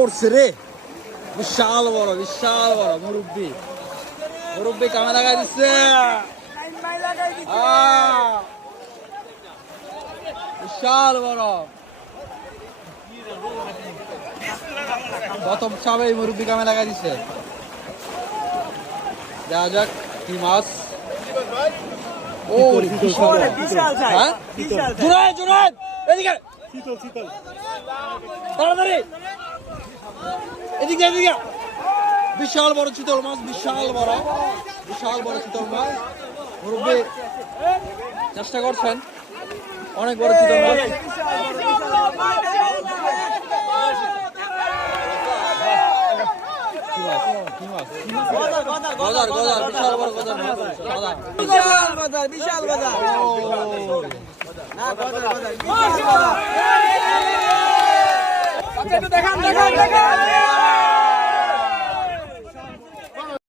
পড়ছে রে, বিশাল বড় মুরব্বি কামে লাগাই দিচ্ছে। বিশাল বড় প্রথম চাপে মুরব্বি কামে লাগাই দিচ্ছে। দেখা যাক কি মাছ। ও এদিকে তাড়াতাড়ি এদিকে এদিকে। বিশাল বড় চিতল মাছ, বিশাল বড় চিতল মাছ। মুরব্বি চেষ্টা করছেন, অনেক বড় চিতল মাছ। বিশাল বাজার দেখান